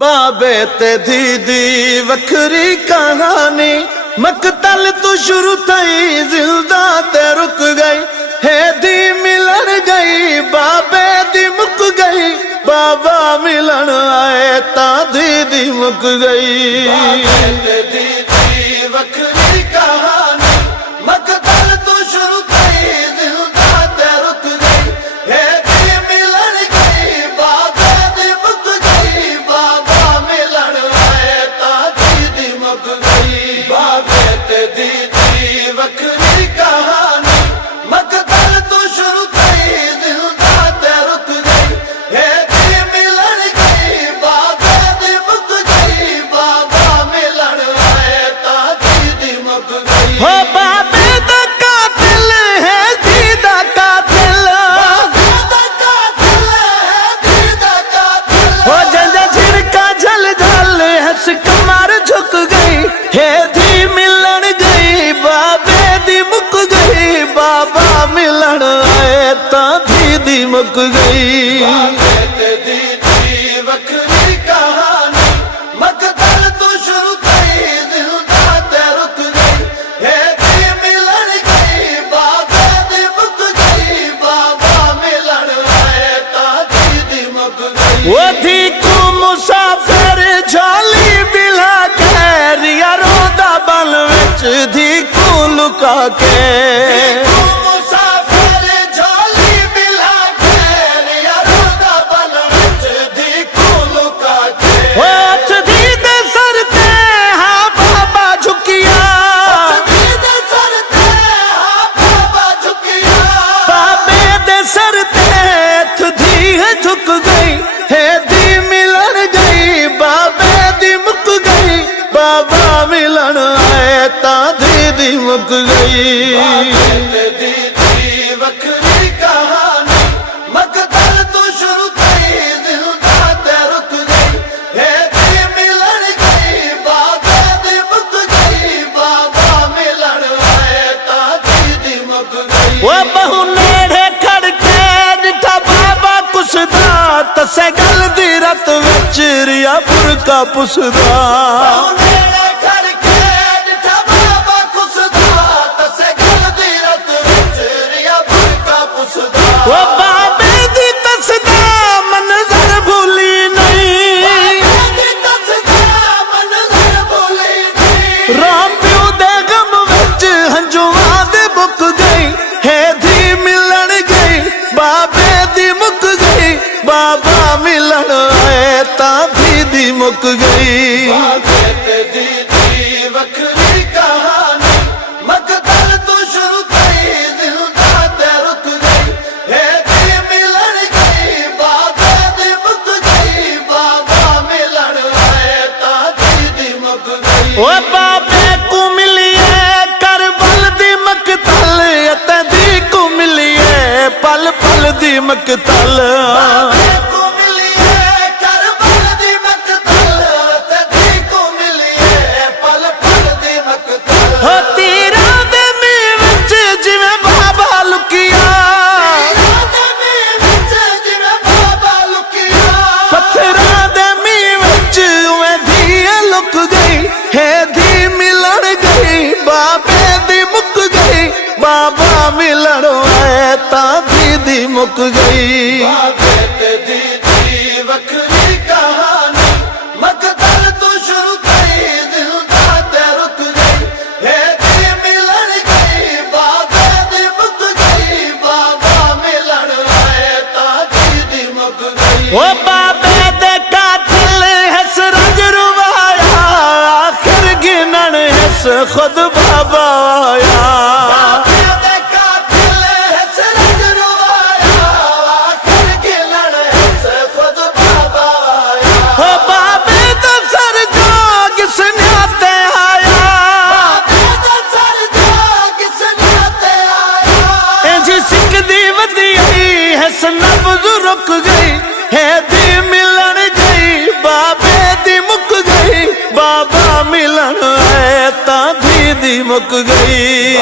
बाबे ते दीदी वखरी कहानी मकतल तू शुरू थई जिंदा ते रुक गई है दी मिलन गई बाबे दी मुक गई बाबा मिलन आए ता दीदी मुक गई। बाबे ते दीदी वखरी कहानी मकतल तू शुरू थई जिंदा ते रुक गई है दी मिलन गई बाबे दी मुक गई बाबा मिलन आए ता दीदी मुक गई। बाबे ते दीदी वखरी कहानी मकतल तू शुरू थई जिंदा ते रुक गई है दी मिलन गई बाबे दी मुक गई बाबा मिलन आए ता दीदी मुक गई। हो बाबे दा कातिल है दीदा कातिल हो जंजा झिड़का झल झल हंस कमर झुक गई है दी मिलन गई बाबे दी मुक गई बाबा मिलन आए ता दीदी मुक गई। बाबे ते दीदी वखरी कहानी मकतल तू शुरू थई जिंदा ते रुक गई है दी मिलन गई बाबे दी मुक गई बाबा मिलन आए ता दीदी मुक गई। वो थी को मुसाफिर झाली बिला कैरिया रोदा बन विच धी को लुका के झुक गई है दी मिलन गई बाबे दी मुक गई बाबा मिलन आए ता दीदी मुक गई। बाबे ते दीदी वखरी कहानी मकतल तू शुरू थई जिंदा ते रुक गई है दी मिलन गई बाबे दी मुक गई बाबा मिलन आए ता दीदी मुक गई। वो बहु नेड़े खड़के जिठा बाबा कुसदा तसे गल दी रत विच रिया पुरका पुसदा वो बाबे दी तसदा मनजर भूली नहीं राम प्यू दे गम विच हंजुआ दे मुक गई है धी मिलन गई बाबे दी मुक गई बाबा मिलन आए ता दीदी मुक गई। बाबे ते दीदी वखरी कहानी मकतल तू शुरू थई जिंदा ते रुक गई है दी मिलन गई बाबे दी मुक गई बाबा मिलन आए ता दीदी मुक गई। ओ बाबे को मिलिए करबल दी मकतल अते दी को मिलिए पल पल दी मकतल बाबा मिलन आए ता दीदी मुक गई। बाबे ते दीदी वखरी कहानी मकतल तू शुरू थई जिंदा ते रुक गई है दी मिलन गई बाबे दी मुक गई बाबा मिलन आए ता दीदी मुक गई। वो बाबे दे कातिल हस रंग रुवाया आखिर गिनन हस खुद बाबा आया रुक गई है दी मिलन गई बाबे दी मुक गई बाबा मिलन आए ता दीदी मुक गई।